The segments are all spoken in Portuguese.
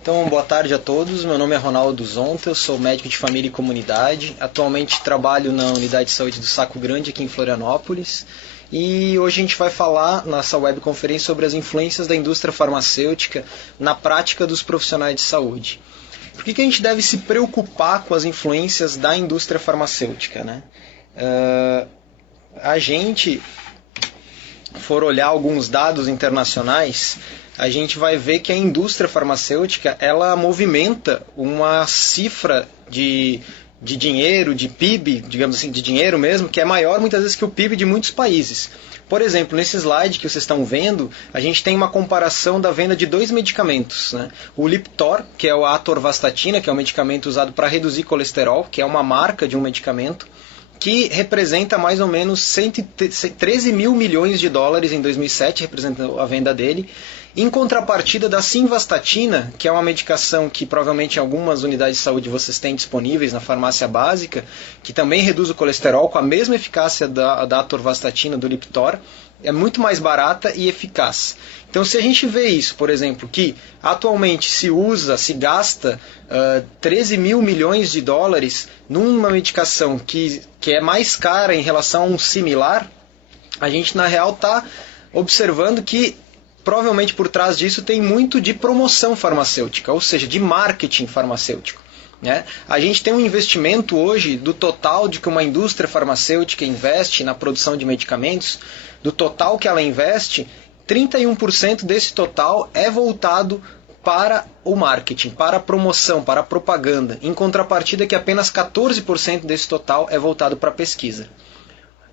Então, boa tarde a todos. Meu nome é Ronaldo Zonta, eu sou médico de família e comunidade. Atualmente trabalho na Unidade de Saúde do Saco Grande, aqui em Florianópolis. E hoje a gente vai falar nessa webconferência sobre as influências da indústria farmacêutica na prática dos profissionais de saúde. Por que a gente deve se preocupar com as influências da indústria farmacêutica, né? A gente for olhar alguns dados internacionais, a gente vai ver que a indústria farmacêutica ela movimenta uma cifra de dinheiro, de PIB, digamos assim, de dinheiro mesmo, que é maior muitas vezes que o PIB de muitos países. Por exemplo, nesse slide que vocês estão vendo, a gente tem uma comparação da venda de dois medicamentos, né? O Lipitor, que é a atorvastatina, que é um medicamento usado para reduzir colesterol, que é uma marca de um medicamento, que representa mais ou menos 13 mil milhões de dólares em 2007, representa a venda dele, em contrapartida da simvastatina, que é uma medicação que provavelmente em algumas unidades de saúde vocês têm disponíveis na farmácia básica, que também reduz o colesterol com a mesma eficácia da atorvastatina, do Lipitor, é muito mais barata e eficaz. Então, se a gente vê isso, por exemplo, que atualmente se gasta 13 mil milhões de dólares numa medicação que é mais cara em relação a um similar, a gente, na real, está observando que provavelmente por trás disso tem muito de promoção farmacêutica, ou seja, de marketing farmacêutico. Né? A gente tem um investimento hoje do total de que uma indústria farmacêutica investe na produção de medicamentos, do total que ela investe, 31% desse total é voltado para o marketing, para a promoção, para a propaganda, em contrapartida que apenas 14% desse total é voltado para a pesquisa.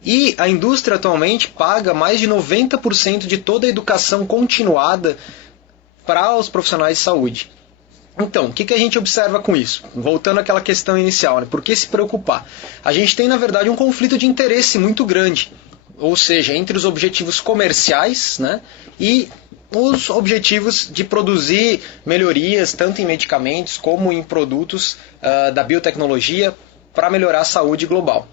E a indústria atualmente paga mais de 90% de toda a educação continuada para os profissionais de saúde. Então, o que a gente observa com isso? Voltando àquela questão inicial, né? Por que se preocupar? A gente tem, na verdade, um conflito de interesse muito grande, ou seja, entre os objetivos comerciais, né, e os objetivos de produzir melhorias, tanto em medicamentos como em produtos da biotecnologia, para melhorar a saúde global.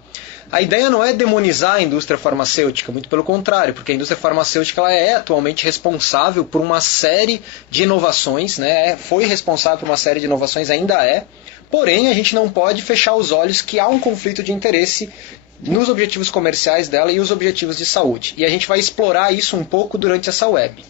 A ideia não é demonizar a indústria farmacêutica, muito pelo contrário, porque a indústria farmacêutica ela é atualmente responsável por uma série de inovações, né? Foi responsável por uma série de inovações, ainda é, porém a gente não pode fechar os olhos que há um conflito de interesse nos objetivos comerciais dela e os objetivos de saúde. E a gente vai explorar isso um pouco durante essa web.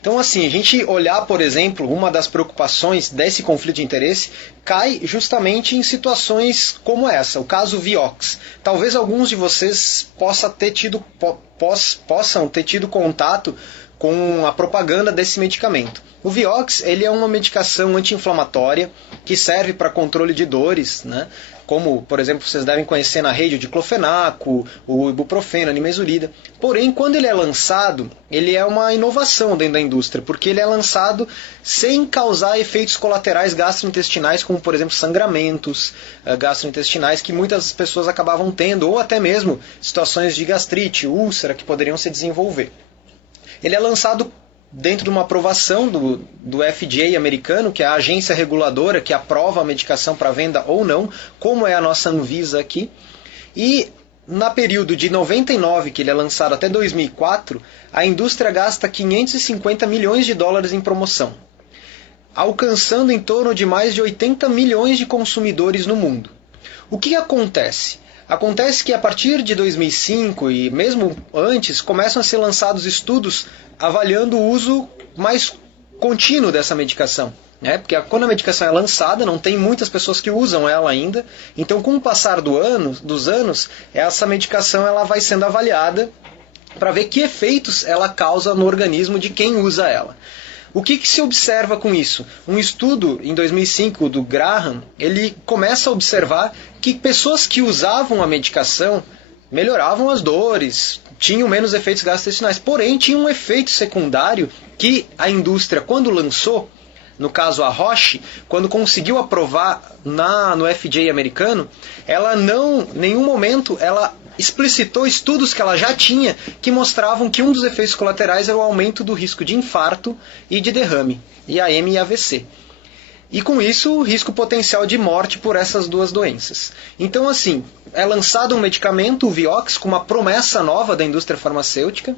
Então, assim, a gente olhar, por exemplo, uma das preocupações desse conflito de interesse cai justamente em situações como essa, o caso Vioxx. Talvez alguns de vocês possam ter tido contato com a propaganda desse medicamento. O Vioxx ele é uma medicação anti-inflamatória que serve para controle de dores, né? Como, por exemplo, vocês devem conhecer na rede o diclofenaco, o ibuprofeno, a nimesulida. Porém, quando ele é lançado, ele é uma inovação dentro da indústria, porque ele é lançado sem causar efeitos colaterais gastrointestinais, como, por exemplo, sangramentos gastrointestinais, que muitas pessoas acabavam tendo, ou até mesmo situações de gastrite, úlcera, que poderiam se desenvolver. Ele é lançado dentro de uma aprovação do FDA americano, que é a agência reguladora que aprova a medicação para venda ou não, como é a nossa Anvisa aqui. E no período de 99, que ele é lançado, até 2004, a indústria gasta 550 milhões de dólares em promoção, alcançando em torno de mais de 80 milhões de consumidores no mundo. O que acontece? Acontece que a partir de 2005 e mesmo antes começam a ser lançados estudos avaliando o uso mais contínuo dessa medicação, né? Porque quando a medicação é lançada não tem muitas pessoas que usam ela ainda, então com o passar dos anos essa medicação ela vai sendo avaliada para ver que efeitos ela causa no organismo de quem usa ela. O que se observa com isso? Um estudo em 2005 do Graham, ele começa a observar que pessoas que usavam a medicação melhoravam as dores, tinham menos efeitos gastrointestinais, porém tinha um efeito secundário que a indústria, quando lançou, no caso a Roche, quando conseguiu aprovar no FDA americano, ela não, em nenhum momento, ela explicitou estudos que ela já tinha que mostravam que um dos efeitos colaterais era o aumento do risco de infarto e de derrame, IAM e AVC. e com isso o risco potencial de morte por essas duas doenças. Então assim, é lançado um medicamento, o Vioxx, com uma promessa nova da indústria farmacêutica,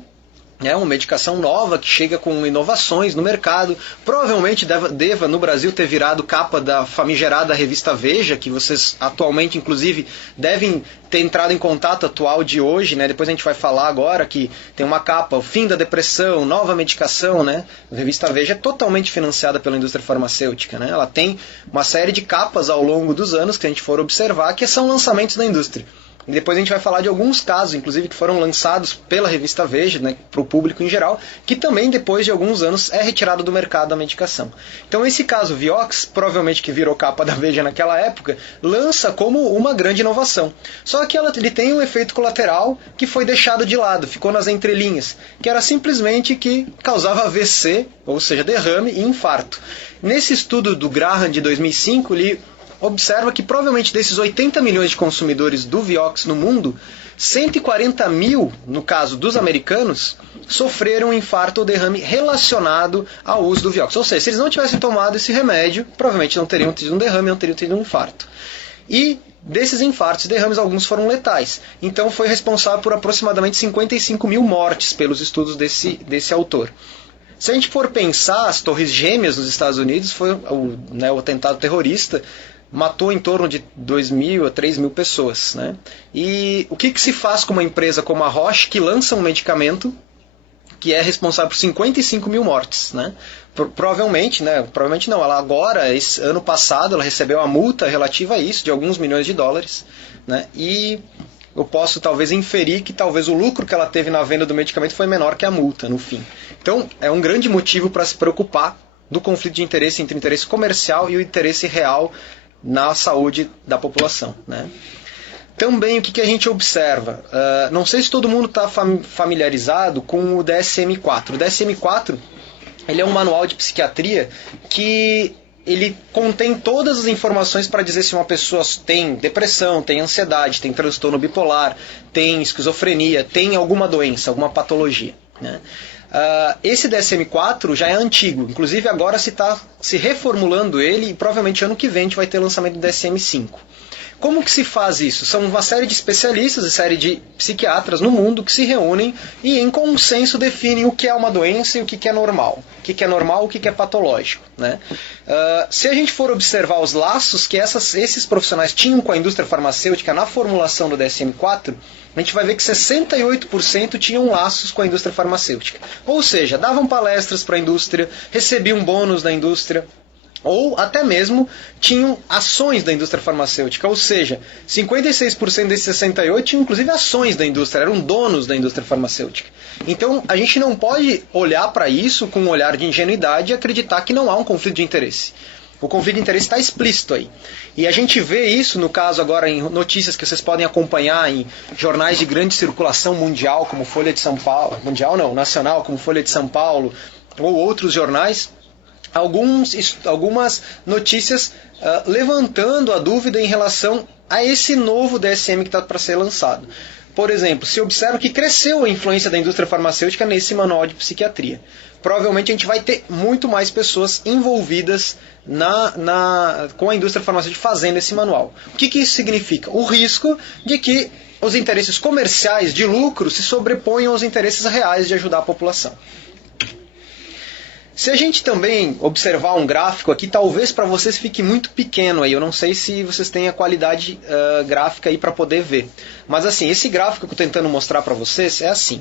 uma medicação nova que chega com inovações no mercado. Provavelmente deva no Brasil ter virado capa da famigerada revista Veja, que vocês atualmente inclusive devem ter entrado em contato atual de hoje, né? Depois a gente vai falar agora que tem uma capa, o fim da depressão, nova medicação, né? A revista Veja é totalmente financiada pela indústria farmacêutica, né? Ela tem uma série de capas ao longo dos anos que a gente for observar que são lançamentos da indústria. E depois a gente vai falar de alguns casos, inclusive, que foram lançados pela revista Veja, né, para o público em geral, que também, depois de alguns anos, é retirado do mercado a medicação. Então, esse caso, Vioxx, provavelmente que virou capa da Veja naquela época, lança como uma grande inovação. Só que ele tem um efeito colateral que foi deixado de lado, ficou nas entrelinhas, que era simplesmente que causava AVC, ou seja, derrame e infarto. Nesse estudo do Graham de 2005, ele observa que provavelmente desses 80 milhões de consumidores do Vioxx no mundo, 140 mil, no caso dos americanos, sofreram um infarto ou derrame relacionado ao uso do Vioxx. Ou seja, se eles não tivessem tomado esse remédio, provavelmente não teriam tido um derrame, não teriam tido um infarto. E desses infartos e derrames, alguns foram letais. Então foi responsável por aproximadamente 55 mil mortes pelos estudos desse autor. Se a gente for pensar, as Torres Gêmeas nos Estados Unidos, foi o atentado terrorista, matou em torno de 2.000 a 3.000 pessoas, né? E o que se faz com uma empresa como a Roche, que lança um medicamento que é responsável por 55 mil mortes, né? Provavelmente não, ela agora, ano passado, ela recebeu a multa relativa a isso, de alguns milhões de dólares, né? E eu posso talvez inferir que talvez o lucro que ela teve na venda do medicamento foi menor que a multa, no fim. Então, é um grande motivo para se preocupar do conflito de interesse entre o interesse comercial e o interesse real na saúde da população, né? Também o que a gente observa? Não sei se todo mundo está familiarizado com o DSM-4. O DSM-4 ele é um manual de psiquiatria que ele contém todas as informações para dizer se uma pessoa tem depressão, tem ansiedade, tem transtorno bipolar, tem esquizofrenia, tem alguma doença, alguma patologia, né? Esse DSM-4 já é antigo, inclusive agora se está se reformulando ele e provavelmente ano que vem a gente vai ter o lançamento do DSM-5. Como que se faz isso? São uma série de especialistas e série de psiquiatras no mundo que se reúnem e em consenso definem o que é uma doença e o que é normal. O que é normal e o que é patológico, né? Se a gente for observar os laços que esses profissionais tinham com a indústria farmacêutica na formulação do DSM-4, a gente vai ver que 68% tinham laços com a indústria farmacêutica. Ou seja, davam palestras para a indústria, recebiam bônus da indústria, ou até mesmo tinham ações da indústria farmacêutica, ou seja, 56% desses 68% tinham inclusive ações da indústria, eram donos da indústria farmacêutica. Então a gente não pode olhar para isso com um olhar de ingenuidade e acreditar que não há um conflito de interesse. O conflito de interesse está explícito aí. E a gente vê isso, no caso agora, em notícias que vocês podem acompanhar em jornais de grande circulação mundial, como Folha de São Paulo, nacional, como Folha de São Paulo, ou outros jornais, algumas notícias levantando a dúvida em relação a esse novo DSM que está para ser lançado. Por exemplo, se observa que cresceu a influência da indústria farmacêutica nesse manual de psiquiatria. Provavelmente a gente vai ter muito mais pessoas envolvidas com a indústria farmacêutica fazendo esse manual. O que isso significa? O risco de que os interesses comerciais de lucro se sobreponham aos interesses reais de ajudar a população. Se a gente também observar um gráfico aqui, talvez para vocês fique muito pequeno aí. Eu não sei se vocês têm a qualidade gráfica aí para poder ver. Mas assim, esse gráfico que eu estou tentando mostrar para vocês é assim.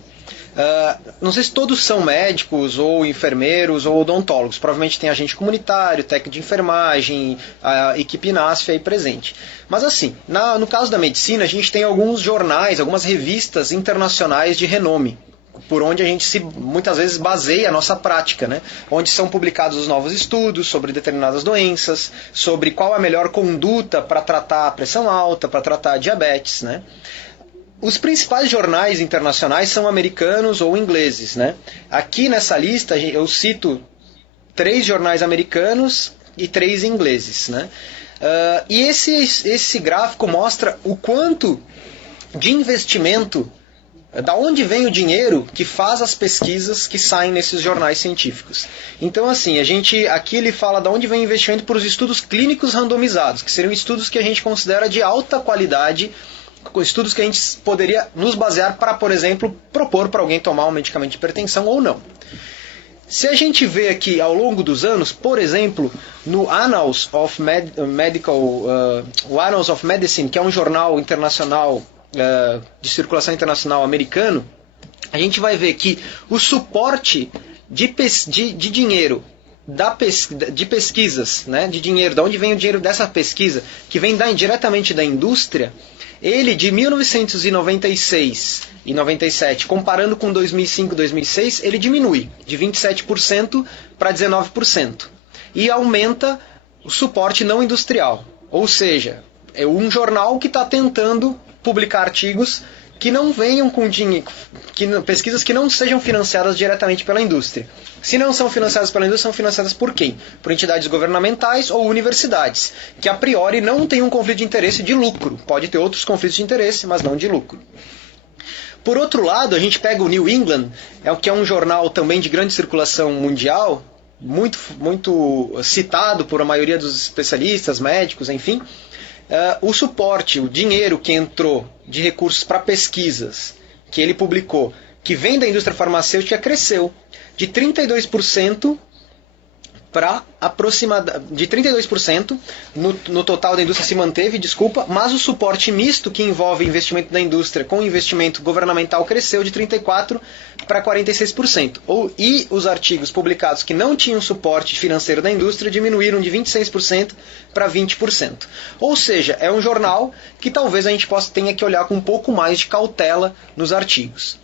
Não sei se todos são médicos, ou enfermeiros, ou odontólogos. Provavelmente tem agente comunitário, técnico de enfermagem, a equipe NASF aí presente. Mas assim, no caso da medicina, a gente tem alguns jornais, algumas revistas internacionais de renome, por onde a gente muitas vezes baseia a nossa prática, né? Onde são publicados os novos estudos sobre determinadas doenças, sobre qual a melhor conduta para tratar a pressão alta, para tratar a diabetes, né? Os principais jornais internacionais são americanos ou ingleses, né? Aqui nessa lista eu cito 3 jornais americanos e 3 ingleses, né? E esse gráfico mostra o quanto de investimento Da onde vem o dinheiro que faz as pesquisas que saem nesses jornais científicos? Então, assim, aqui ele fala da onde vem o investimento para os estudos clínicos randomizados, que seriam estudos que a gente considera de alta qualidade, estudos que a gente poderia nos basear para, por exemplo, propor para alguém tomar um medicamento de hipertensão ou não. Se a gente vê aqui ao longo dos anos, por exemplo, no Annals of Annals of Medicine, que é um jornal internacional de circulação internacional americano, a gente vai ver que o suporte de dinheiro de pesquisas, né, de dinheiro, de onde vem o dinheiro dessa pesquisa, que vem diretamente da indústria, ele de 1996 e 97, comparando com 2005 e 2006, ele diminui de 27% para 19%. E aumenta o suporte não industrial. Ou seja, é um jornal que está tentando publicar artigos que não venham com dinheiro, pesquisas que não sejam financiadas diretamente pela indústria. Se não são financiadas pela indústria, são financiadas por quem? Por entidades governamentais ou universidades, que a priori não têm um conflito de interesse de lucro. Pode ter outros conflitos de interesse, mas não de lucro. Por outro lado, a gente pega o New England, que é um jornal também de grande circulação mundial, muito citado por a maioria dos especialistas, médicos, enfim. O suporte, o dinheiro que entrou de recursos para pesquisas que ele publicou, que vem da indústria farmacêutica, cresceu de 32% para de 32% no total da indústria se manteve, mas o suporte misto que envolve investimento da indústria com investimento governamental cresceu de 34% para 46%. E os artigos publicados que não tinham suporte financeiro da indústria diminuíram de 26% para 20%. Ou seja, é um jornal que talvez a gente tenha que olhar com um pouco mais de cautela nos artigos.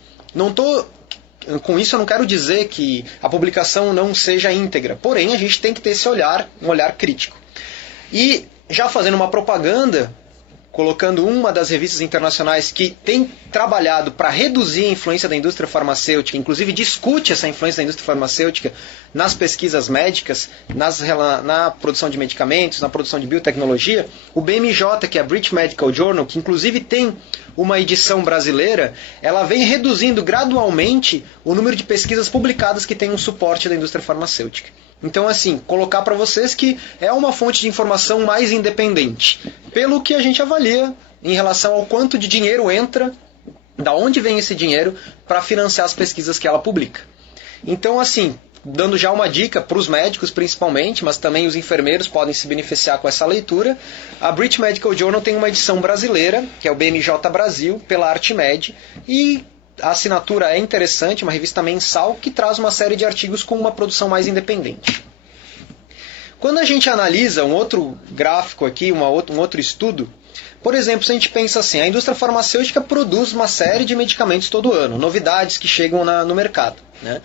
Com isso eu não quero dizer que a publicação não seja íntegra, porém a gente tem que ter esse olhar, um olhar crítico. E já fazendo uma propaganda, colocando uma das revistas internacionais que tem trabalhado para reduzir a influência da indústria farmacêutica, inclusive discute essa influência da indústria farmacêutica nas pesquisas médicas, na produção de medicamentos, na produção de biotecnologia, o BMJ, que é a British Medical Journal, que inclusive tem uma edição brasileira, ela vem reduzindo gradualmente o número de pesquisas publicadas que têm um suporte da indústria farmacêutica. Então, assim, colocar para vocês que é uma fonte de informação mais independente, pelo que a gente avalia em relação ao quanto de dinheiro entra, da onde vem esse dinheiro para financiar as pesquisas que ela publica. Então, assim, dando já uma dica para os médicos principalmente, mas também os enfermeiros podem se beneficiar com essa leitura, a British Medical Journal tem uma edição brasileira, que é o BMJ Brasil, pela ArtMed, e a assinatura é interessante, uma revista mensal que traz uma série de artigos com uma produção mais independente. Quando a gente analisa um outro gráfico aqui, um outro estudo, por exemplo, se a gente pensa assim, a indústria farmacêutica produz uma série de medicamentos todo ano, novidades que chegam no mercado, né?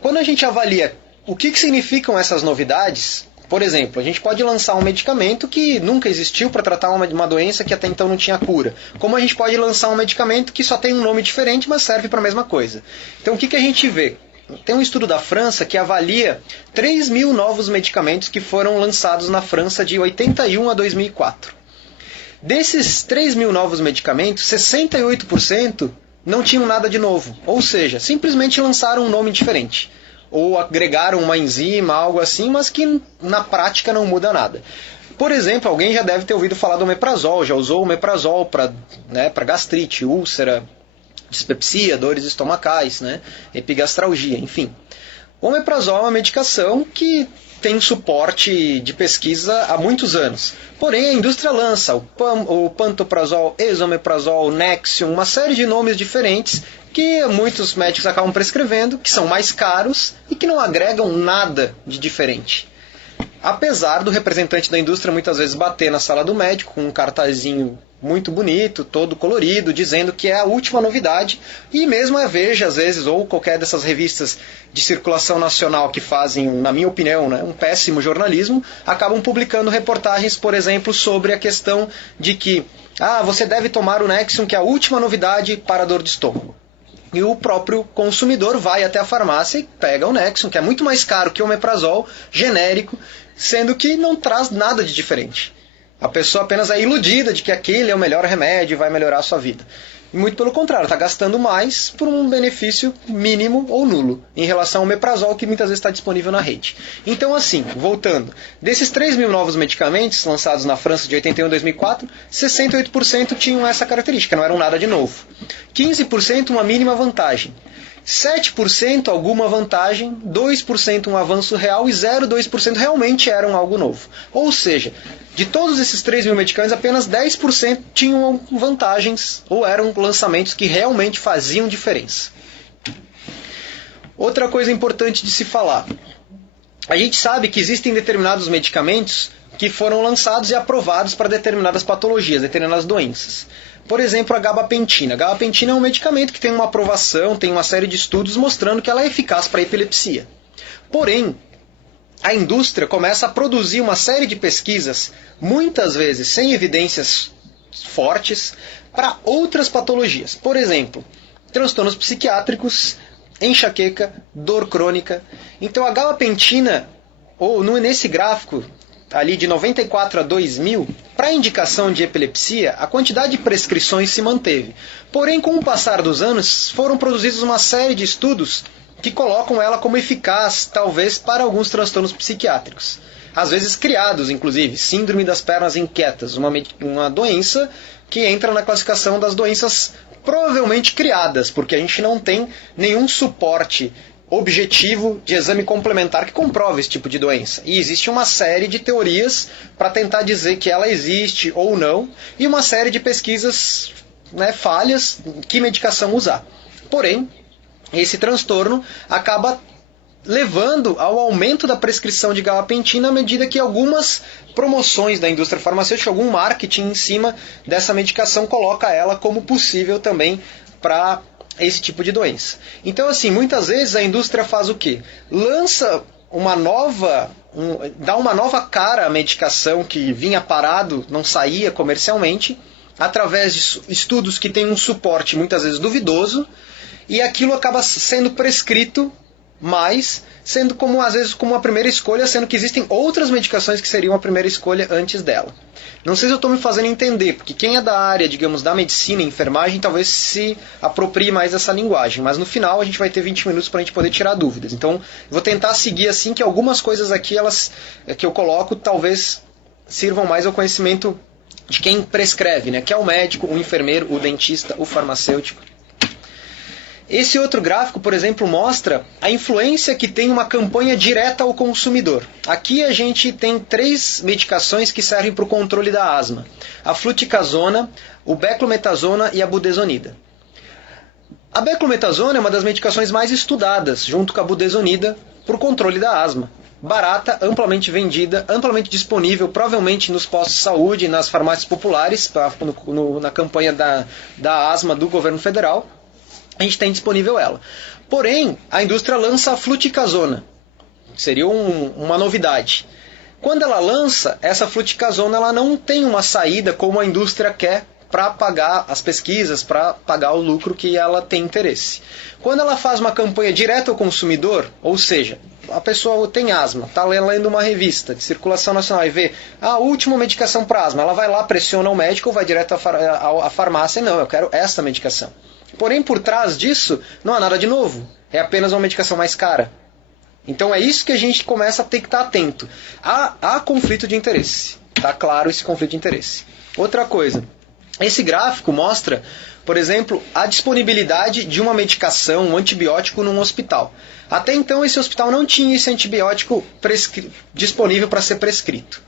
Quando a gente avalia o que significam essas novidades, por exemplo, a gente pode lançar um medicamento que nunca existiu para tratar uma doença que até então não tinha cura. Como a gente pode lançar um medicamento que só tem um nome diferente, mas serve para a mesma coisa. Então o que a gente vê? Tem um estudo da França que avalia 3 mil novos medicamentos que foram lançados na França de 81 a 2004. Desses 3 mil novos medicamentos, 68% não tinham nada de novo. Ou seja, simplesmente lançaram um nome diferente. Ou agregaram uma enzima, algo assim, mas que na prática não muda nada. Por exemplo, alguém já deve ter ouvido falar do omeprazol, já usou o omeprazol para gastrite, úlcera, dispepsia, dores estomacais, epigastralgia, enfim. O omeprazol é uma medicação que tem suporte de pesquisa há muitos anos. Porém, a indústria lança o pantoprazol, esomeprazol, Nexium, uma série de nomes diferentes que muitos médicos acabam prescrevendo, que são mais caros e que não agregam nada de diferente. Apesar do representante da indústria muitas vezes bater na sala do médico com um cartazinho muito bonito, todo colorido, dizendo que é a última novidade, e mesmo a Veja, às vezes, ou qualquer dessas revistas de circulação nacional que fazem, na minha opinião, um péssimo jornalismo, acabam publicando reportagens, por exemplo, sobre a questão de que você deve tomar o Nexium, que é a última novidade para a dor de estômago. E o próprio consumidor vai até a farmácia e pega o Nexium, que é muito mais caro que o omeprazol genérico, sendo que não traz nada de diferente. A pessoa apenas é iludida de que aquele é o melhor remédio e vai melhorar a sua vida. E muito pelo contrário, está gastando mais por um benefício mínimo ou nulo em relação ao omeprazol que muitas vezes está disponível na rede. Então assim, voltando, desses 3 mil novos medicamentos lançados na França de 81 a 2004, 68% tinham essa característica, não eram nada de novo. 15% uma mínima vantagem. 7% alguma vantagem, 2% um avanço real e 0,2% realmente eram algo novo. Ou seja, de todos esses 3 mil medicamentos, apenas 10% tinham vantagens ou eram lançamentos que realmente faziam diferença. Outra coisa importante de se falar. A gente sabe que existem determinados medicamentos que foram lançados e aprovados para determinadas patologias, determinadas doenças. Por exemplo, a gabapentina. A gabapentina é um medicamento que tem uma aprovação, tem uma série de estudos mostrando que ela é eficaz para a epilepsia. Porém, a indústria começa a produzir uma série de pesquisas, muitas vezes sem evidências fortes, para outras patologias. Por exemplo, transtornos psiquiátricos, enxaqueca, dor crônica. Então a gabapentina, ou nesse gráfico ali de 94 a 2000, para a indicação de epilepsia, a quantidade de prescrições se manteve. Porém, com o passar dos anos, foram produzidos uma série de estudos que colocam ela como eficaz, talvez, para alguns transtornos psiquiátricos. Às vezes criados, inclusive, síndrome das pernas inquietas, uma doença que entra na classificação das doenças provavelmente criadas, porque a gente não tem nenhum suporte objetivo de exame complementar que comprova esse tipo de doença. E existe uma série de teorias para tentar dizer que ela existe ou não, e uma série de pesquisas, falhas, que medicação usar. Porém, esse transtorno acaba levando ao aumento da prescrição de gabapentina à medida que algumas promoções da indústria farmacêutica, algum marketing em cima dessa medicação coloca ela como possível também para esse tipo de doença. Então, assim, muitas vezes a indústria faz o quê? Lança dá uma nova cara à medicação que vinha parado, não saía comercialmente, através de estudos que têm um suporte muitas vezes duvidoso, e aquilo acaba sendo prescrito mais, sendo às vezes como uma primeira escolha, sendo que existem outras medicações que seriam a primeira escolha antes dela. Não sei se eu estou me fazendo entender, porque quem é da área, digamos, da medicina e enfermagem, talvez se aproprie mais dessa linguagem, mas no final a gente vai ter 20 minutos para a gente poder tirar dúvidas. Então, eu vou tentar seguir assim, que algumas coisas aqui que eu coloco talvez sirvam mais ao conhecimento de quem prescreve, que é o médico, o enfermeiro, o dentista, o farmacêutico. Esse outro gráfico, por exemplo, mostra a influência que tem uma campanha direta ao consumidor. Aqui a gente tem 3 medicações que servem para o controle da asma. A fluticasona, o beclometasona e a budesonida. A beclometasona é uma das medicações mais estudadas, junto com a budesonida, para o controle da asma. Barata, amplamente vendida, amplamente disponível, provavelmente nos postos de saúde e nas farmácias populares, na campanha da asma do governo federal. A gente tem disponível ela. Porém, a indústria lança a fluticasona. Seria uma novidade. Quando ela lança, essa fluticasona ela não tem uma saída como a indústria quer para pagar as pesquisas, para pagar o lucro que ela tem interesse. Quando ela faz uma campanha direta ao consumidor, ou seja, a pessoa tem asma, está lendo uma revista de circulação nacional e vê a última medicação para asma, ela vai lá, pressiona o médico ou vai direto à farmácia e não, eu quero essa medicação. Porém, por trás disso, não há nada de novo. É apenas uma medicação mais cara. Então é isso que a gente começa a ter que estar atento. Há conflito de interesse. Está claro esse conflito de interesse. Outra coisa. Esse gráfico mostra, por exemplo, a disponibilidade de uma medicação, um antibiótico num hospital. Até então esse hospital não tinha esse antibiótico disponível para ser prescrito.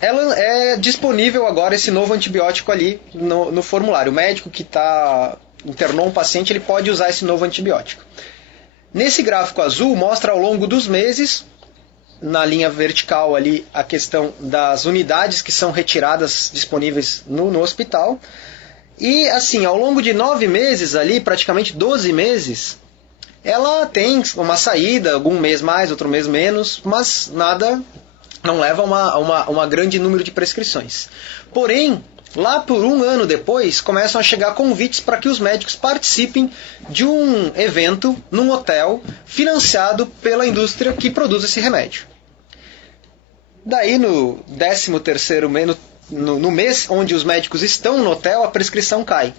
Ela é disponível agora esse novo antibiótico ali no formulário. O médico que internou um paciente, ele pode usar esse novo antibiótico. Nesse gráfico azul mostra ao longo dos meses, na linha vertical ali, a questão das unidades que são retiradas disponíveis no hospital. E assim, ao longo de 9 meses ali, praticamente 12 meses, ela tem uma saída, algum mês mais, outro mês menos, mas nada não leva a uma grande número de prescrições. Porém, lá por 1 ano depois, começam a chegar convites para que os médicos participem de um evento num hotel financiado pela indústria que produz esse remédio. Daí no 13º mês, no mês onde os médicos estão no hotel, a prescrição cai.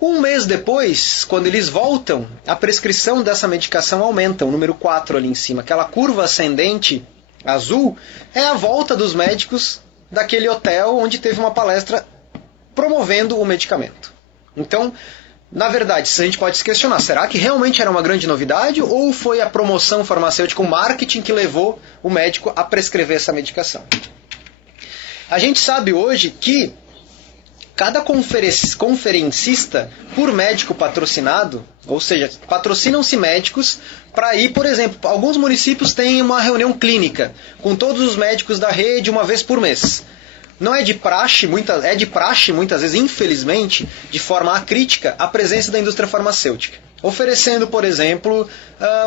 Um mês depois, quando eles voltam, a prescrição dessa medicação aumenta, o número 4 ali em cima. Aquela curva ascendente azul é a volta dos médicos daquele hotel onde teve uma palestra promovendo o medicamento. Então, na verdade, a gente pode se questionar, será que realmente era uma grande novidade ou foi a promoção farmacêutica, o marketing que levou o médico a prescrever essa medicação? A gente sabe hoje que cada conferencista por médico patrocinado, ou seja, patrocinam-se médicos para ir, por exemplo, alguns municípios têm uma reunião clínica com todos os médicos da rede uma vez por mês. Não é de praxe, muitas vezes, infelizmente, de forma acrítica, a presença da indústria farmacêutica. Oferecendo, por exemplo,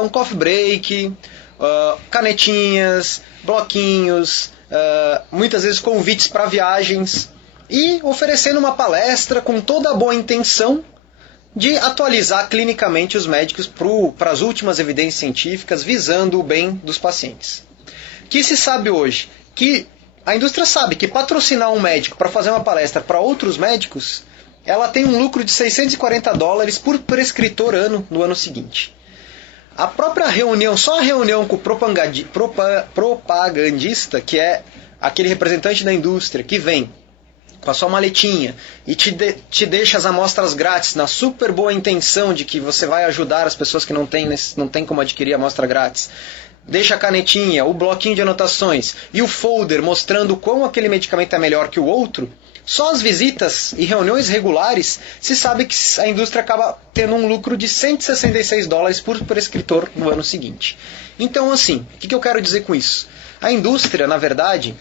um coffee break, canetinhas, bloquinhos, muitas vezes convites para viagens, e oferecendo uma palestra com toda a boa intenção de atualizar clinicamente os médicos para as últimas evidências científicas, visando o bem dos pacientes. O que se sabe hoje? Que a indústria sabe que patrocinar um médico para fazer uma palestra para outros médicos, ela tem um lucro de $640 por prescritor ano no ano seguinte. A própria reunião, só a reunião com o propagandista, que é aquele representante da indústria que vem com a sua maletinha e te deixa as amostras grátis na super boa intenção de que você vai ajudar as pessoas que não têm como adquirir a amostra grátis. Deixa a canetinha, o bloquinho de anotações e o folder mostrando como aquele medicamento é melhor que o outro. Só as visitas e reuniões regulares se sabe que a indústria acaba tendo um lucro de $166 por prescritor no ano seguinte. Então, assim, o que eu quero dizer com isso? A indústria, na verdade,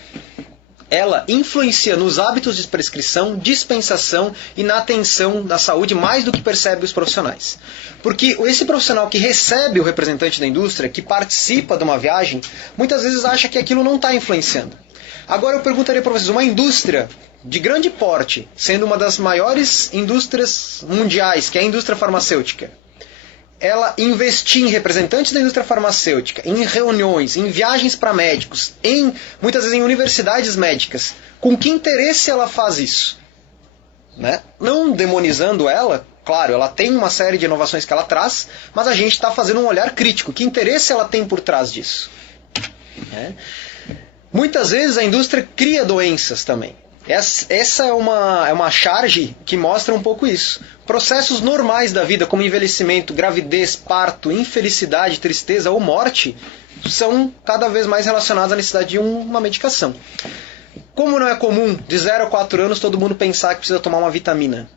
ela influencia nos hábitos de prescrição, dispensação e na atenção da saúde mais do que percebe os profissionais. Porque esse profissional que recebe o representante da indústria, que participa de uma viagem, muitas vezes acha que aquilo não está influenciando. Agora eu perguntaria para vocês, uma indústria de grande porte, sendo uma das maiores indústrias mundiais, que é a indústria farmacêutica, ela investir em representantes da indústria farmacêutica, em reuniões, em viagens para médicos, muitas vezes em universidades médicas, com que interesse ela faz isso? Né? Não demonizando ela, claro, ela tem uma série de inovações que ela traz, mas a gente está fazendo um olhar crítico. Que interesse ela tem por trás disso? Muitas vezes a indústria cria doenças também. Essa é uma charge que mostra um pouco isso. Processos normais da vida, como envelhecimento, gravidez, parto, infelicidade, tristeza ou morte, são cada vez mais relacionados à necessidade de uma medicação. Como não é comum, de 0 a 4 anos, todo mundo pensar que precisa tomar uma vitamina?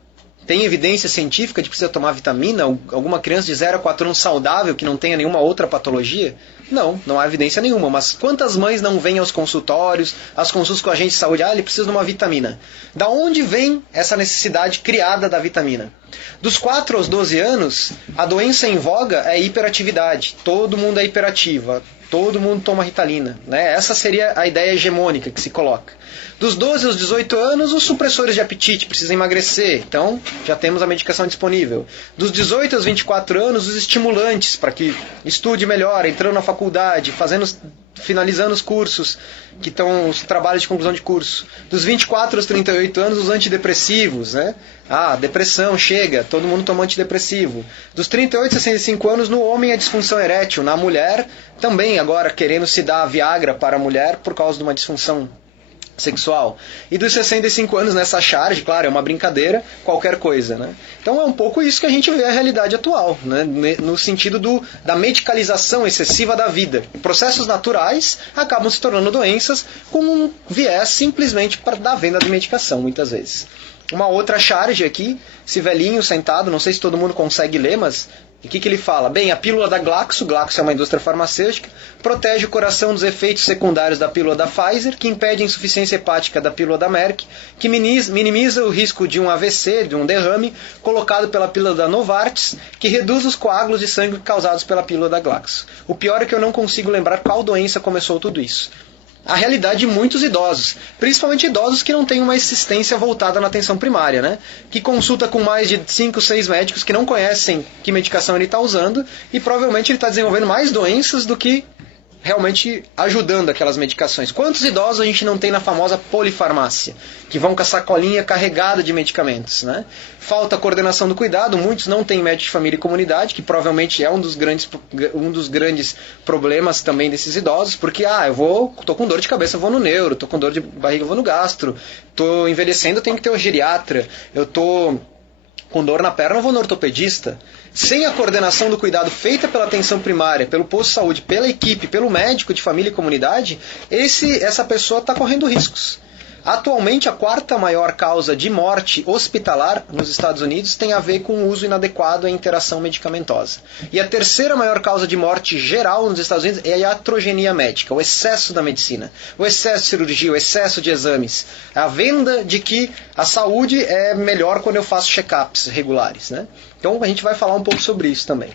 Tem evidência científica de que precisa tomar vitamina? Alguma criança de 0 a 4 anos saudável que não tenha nenhuma outra patologia? Não há evidência nenhuma. Mas quantas mães não vêm aos consultórios, às consultas com a agente de saúde, ele precisa de uma vitamina? Da onde vem essa necessidade criada da vitamina? Dos 4 aos 12 anos, a doença em voga é hiperatividade. Todo mundo é hiperativo, todo mundo toma Ritalina. Né? Essa seria a ideia hegemônica que se coloca. Dos 12 aos 18 anos, os supressores de apetite precisam emagrecer, então já temos a medicação disponível. Dos 18 aos 24 anos, os estimulantes para que estude melhor, entrando na faculdade, finalizando os cursos, que estão os trabalhos de conclusão de curso. Dos 24 aos 38 anos, os antidepressivos, né? Depressão, chega, todo mundo toma antidepressivo. Dos 38 a 65 anos, no homem, a disfunção erétil. Na mulher, também agora querendo se dar Viagra para a mulher por causa de uma disfunção sexual. E dos 65 anos nessa charge, claro, é uma brincadeira, qualquer coisa, né? Então é um pouco isso que a gente vê a realidade atual, né? No sentido da medicalização excessiva da vida. Processos naturais acabam se tornando doenças com um viés simplesmente da venda de medicação, muitas vezes. Uma outra charge aqui, esse velhinho sentado, não sei se todo mundo consegue ler, mas o que ele fala? Bem, a pílula da Glaxo é uma indústria farmacêutica, protege o coração dos efeitos secundários da pílula da Pfizer, que impede a insuficiência hepática da pílula da Merck, que minimiza o risco de um AVC, de um derrame, colocado pela pílula da Novartis, que reduz os coágulos de sangue causados pela pílula da Glaxo. O pior é que eu não consigo lembrar qual doença começou tudo isso. A realidade de muitos idosos, principalmente idosos que não têm uma assistência voltada na atenção primária, né? Que consulta com mais de 5, 6 médicos que não conhecem que medicação ele está usando e provavelmente ele está desenvolvendo mais doenças do que realmente ajudando aquelas medicações. Quantos idosos a gente não tem na famosa polifarmácia, que vão com a sacolinha carregada de medicamentos, né? Falta coordenação do cuidado, muitos não têm médico de família e comunidade, que provavelmente é um dos grandes problemas também desses idosos, porque tô com dor de cabeça, eu vou no neuro, tô com dor de barriga, eu vou no gastro, tô envelhecendo, eu tenho que ter um geriatra, eu tô com dor na perna, eu vou no ortopedista. Sem a coordenação do cuidado feita pela atenção primária, pelo posto de saúde, pela equipe, pelo médico de família e comunidade, essa pessoa está correndo riscos. Atualmente, a quarta maior causa de morte hospitalar nos Estados Unidos tem a ver com o uso inadequado e a interação medicamentosa. E a terceira maior causa de morte geral nos Estados Unidos é a iatrogenia médica, o excesso da medicina, o excesso de cirurgia, o excesso de exames. A venda de que a saúde é melhor quando eu faço check-ups regulares, né? Então a gente vai falar um pouco sobre isso também.